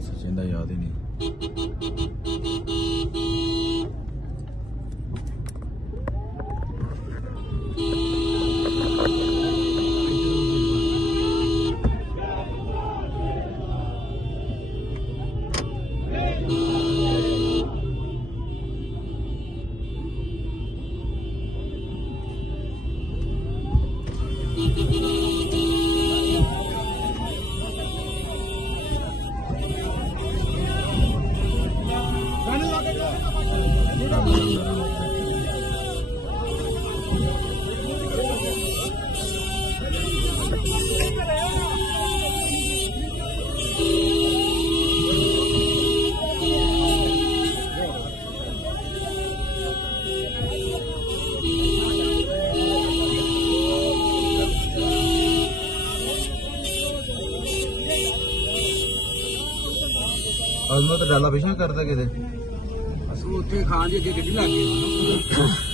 ਸਚਿਨ ਦਾ ਯਾਦ ਹੀ ਨਹੀਂ। ਅਜਮਾ ਤਾਂ ਡਾਲਾ ਪਿਛਾ ਕਰਦਾ ਕਿਤੇ ਅਸੀਂ ਉੱਥੇ ਖਾਣ ਦੀ ਅੱਗੇ ਗੱਡੀ ਲੱਗ ਗਈ।